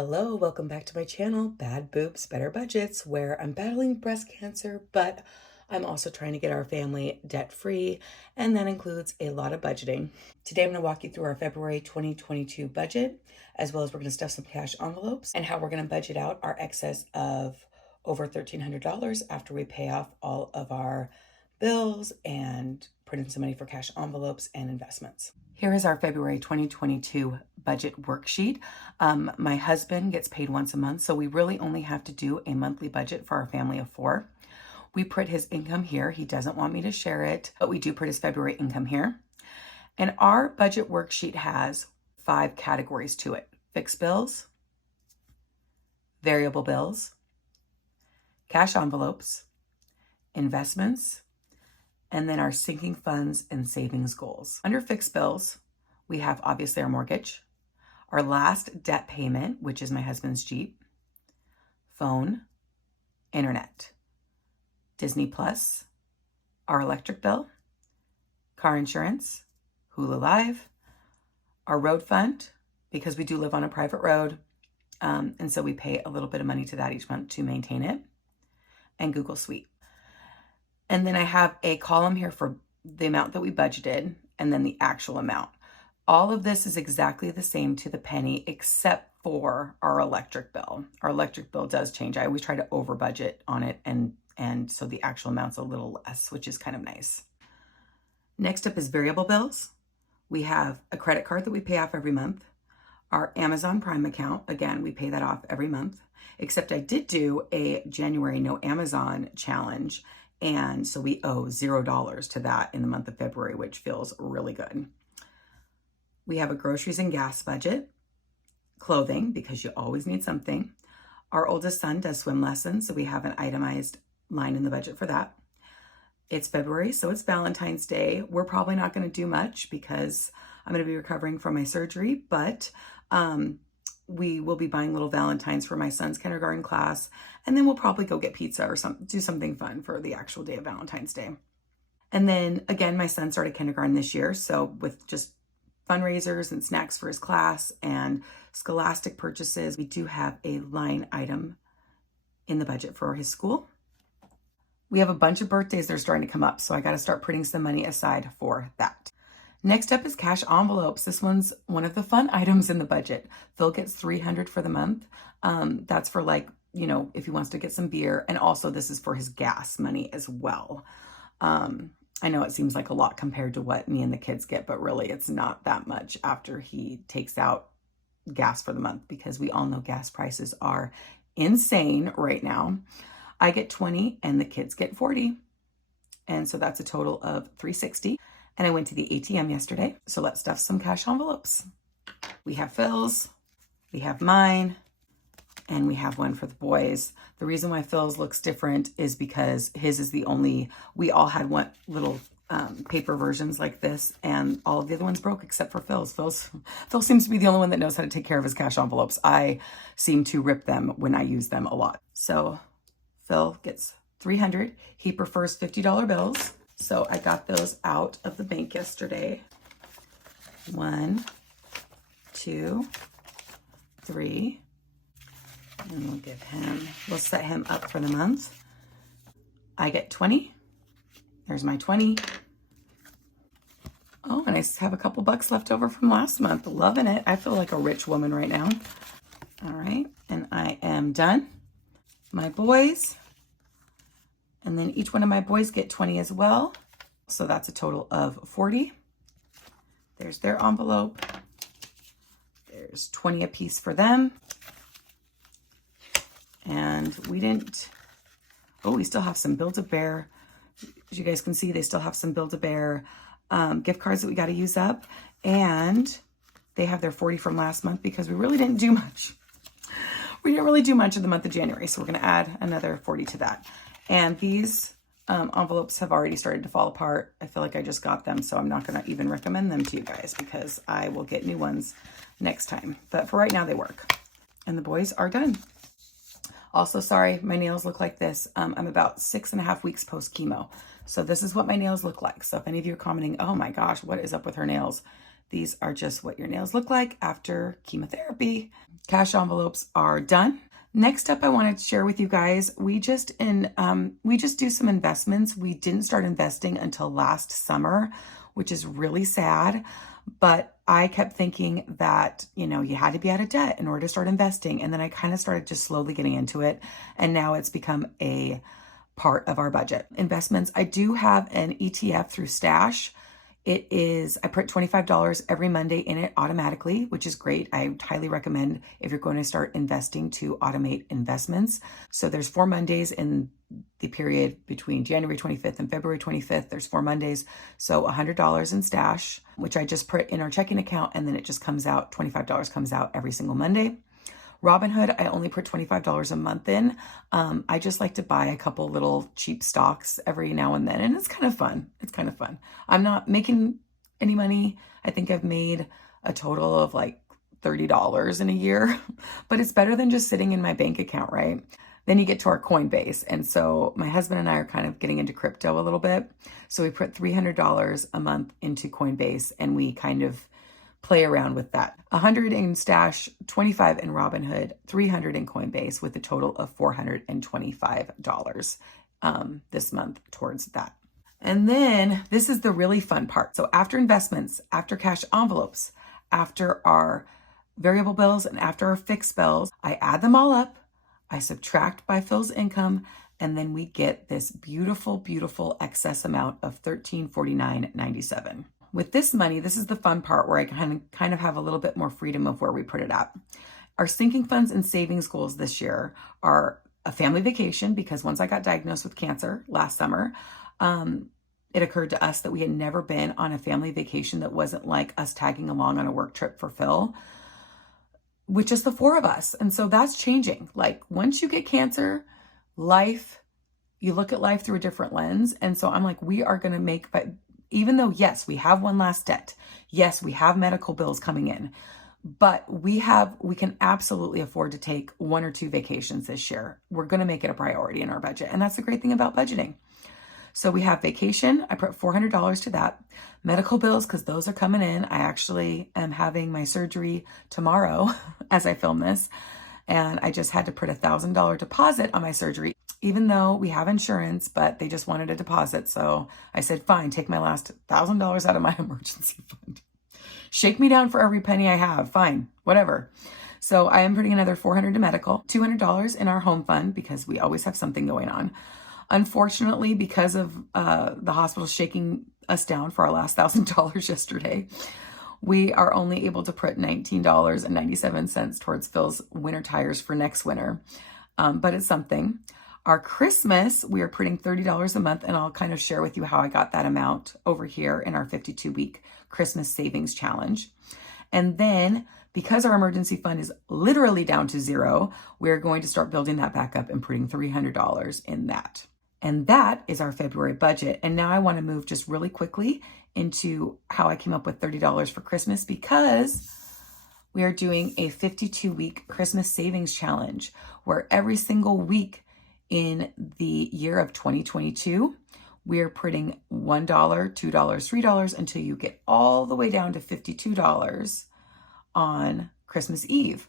Hello, welcome back to my channel, Bad Boobs, Better Budgets, where I'm battling breast cancer, but I'm also trying to get our family debt-free, and that includes a lot of budgeting. Today, I'm going to walk you through our February 2022 budget, as well as we're going to stuff some cash envelopes and how we're going to budget out our excess of over $1,300 after we pay off all of our bills and put in some money for cash envelopes and investments. Here is our February 2022 budget worksheet. My husband gets paid once a month, so we really only have to do a monthly budget for our family of 4. We put his income here. He doesn't want me to share it, but we do put his February income here. And our budget worksheet has 5 categories to it: fixed bills, variable bills, cash envelopes, investments, and then our sinking funds and savings goals. Under fixed bills, we have obviously our mortgage, our last debt payment, which is my husband's Jeep, phone, internet, Disney Plus, our electric bill, car insurance, Hulu Live, our road fund, because we do live on a private road, and so we pay a little bit of money to that each month to maintain it, and Google Suite. And then I have a column here for the amount that we budgeted and then the actual amount. All of this is exactly the same to the penny except for our electric bill. Our electric bill does change. I always try to over budget on it, and so the actual amount's a little less, which is kind of nice. Next up is variable bills. We have a credit card that we pay off every month. Our Amazon Prime account, again, we pay that off every month, except I did do a January no Amazon challenge, and so we owe $0 to that in the month of February, which feels really good. We have a groceries and gas budget, clothing, because you always need something. Our oldest son does swim lessons, so we have an itemized line in the budget for that. It's February, so it's Valentine's Day. We're probably not going to do much because I'm going to be recovering from my surgery, but we will be buying little Valentines for my son's kindergarten class, and then we'll probably go get pizza or do something fun for the actual day of Valentine's Day. And then again, my son started kindergarten this year, so with just fundraisers and snacks for his class and scholastic purchases, we do have a line item in the budget for his school. We have a bunch of birthdays that are starting to come up, so I got to start putting some money aside for that. Next up is cash envelopes. This one's one of the fun items in the budget. Phil gets $300 for the month. That's for, like, you know, if he wants to get some beer. And also this is for his gas money as well. I know it seems like a lot compared to what me and the kids get, but really it's not that much after he takes out gas for the month, because we all know gas prices are insane right now. I get $20 and the kids get $40. And so that's a total of $360. And I went to the ATM yesterday, so let's stuff some cash envelopes. We have Phil's, we have mine, and we have one for the boys. The reason why Phil's looks different is because his is the only, we all had one little paper versions like this, and all of the other ones broke except for Phil's. Phil seems to be the only one that knows how to take care of his cash envelopes. I seem to rip them when I use them a lot. So Phil gets $300. He prefers $50 bills. So I got those out of the bank yesterday. 1, 2, 3. And we'll set him up for the month. I get 20. There's my 20. Oh, and I have a couple bucks left over from last month. Loving it. I feel like a rich woman right now. All right, and I am done. My boys. And then each one of my boys get 20 as well. So that's a total of 40. There's their envelope. There's 20 a piece for them. And we still have some Build-A-Bear. As you guys can see, they still have some Build-A-Bear gift cards that we got to use up. And they have their 40 from last month because we really didn't do much. We didn't really do much in the month of January. So we're going to add another 40 to that. And these envelopes have already started to fall apart. I feel like I just got them, so I'm not going to even recommend them to you guys because I will get new ones next time. But for right now, they work. And the boys are done. Also, sorry, my nails look like this. I'm about 6.5 weeks post chemo. So this is what my nails look like. So if any of you are commenting, oh my gosh, what is up with her nails? These are just what your nails look like after chemotherapy. Cash envelopes are done. Next up, I wanted to share with you guys, we just do some investments. We didn't start investing until last summer, which is really sad. But I kept thinking that, you had to be out of debt in order to start investing. And then I kind of started just slowly getting into it. And now it's become a part of our budget. Investments, I do have an ETF through Stash. I put $25 every Monday in it automatically, which is great. I highly recommend if you're going to start investing to automate investments. So there's 4 Mondays in the period between January 25th and February 25th. There's 4 Mondays. So $100 in Stash, which I just put in our checking account, and then it just comes out, $25 comes out every single Monday. Robinhood, I only put $25 a month in. I just like to buy a couple little cheap stocks every now and then, and it's kind of fun. I'm not making any money. I think I've made a total of like $30 in a year, but it's better than just sitting in my bank account, right? Then you get to our Coinbase. And so my husband and I are kind of getting into crypto a little bit. So we put $300 a month into Coinbase, and we kind of play around with that. 100 in Stash, 25 in Robinhood, 300 in Coinbase, with a total of $425 this month towards that. And then this is the really fun part. So after investments, after cash envelopes, after our variable bills, and after our fixed bills, I add them all up, I subtract by Phil's income, and then we get this beautiful, beautiful excess amount of $1349.97. With this money, this is the fun part where I kind of have a little bit more freedom of where we put it at. Our sinking funds and savings goals this year are a family vacation, because once I got diagnosed with cancer last summer, it occurred to us that we had never been on a family vacation that wasn't like us tagging along on a work trip for Phil, with just the 4 of us. And so that's changing. Like, once you get cancer, you look at life through a different lens. And so I'm like, we are going to make, but even though, yes, we have one last debt. Yes, we have medical bills coming in, but we can absolutely afford to take 1 or 2 vacations this year. We're going to make it a priority in our budget. And that's the great thing about budgeting. So we have vacation. I put $400 to that. Medical bills, because those are coming in. I actually am having my surgery tomorrow as I film this. And I just had to put $1,000 deposit on my surgery, even though we have insurance, but they just wanted a deposit. So I said, fine, take my last $1,000 out of my emergency fund. Shake me down for every penny I have. Fine, whatever. So I am putting another $400 to medical, $200 in our home fund, because we always have something going on. Unfortunately, because of the hospital shaking us down for our last $1,000 yesterday, we are only able to put $19.97 towards Phil's winter tires for next winter. But it's something. Our Christmas, we are putting $30 a month, and I'll kind of share with you how I got that amount over here in our 52-week Christmas savings challenge. And then, because our emergency fund is literally down to 0, we're going to start building that back up and putting $300 in that. And that is our February budget. And now I want to move just really quickly into how I came up with $30 for Christmas, because we are doing a 52-week Christmas savings challenge, where every single week in the year of 2022, we are putting $1, $2, $3 until you get all the way down to $52 on Christmas Eve.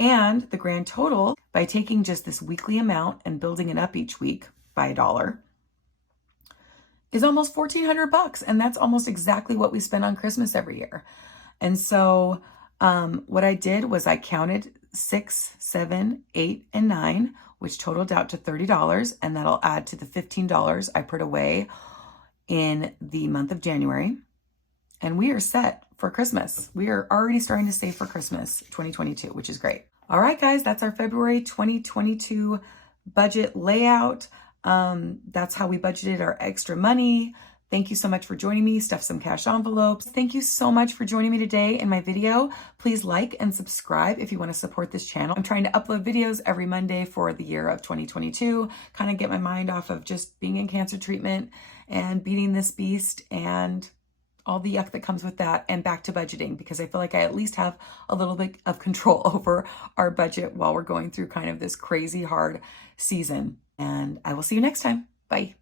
And the grand total, by taking just this weekly amount and building it up each week by $1, is almost $1,400. And that's almost exactly what we spend on Christmas every year. And so what I did was I counted 6, 7, 8, and 9, which totaled out to $30. And that'll add to the $15 I put away in the month of January. And we are set for Christmas. We are already starting to save for Christmas 2022, which is great. All right, guys, that's our February 2022 budget layout. That's how we budgeted our extra money. Thank you so much for joining me. Stuff some cash envelopes. Thank you so much for joining me today in my video. Please like and subscribe if you want to support this channel. I'm trying to upload videos every Monday for the year of 2022, kind of get my mind off of just being in cancer treatment and beating this beast and all the yuck that comes with that, and back to budgeting, because I feel like I at least have a little bit of control over our budget while we're going through kind of this crazy hard season. And I will see you next time. Bye.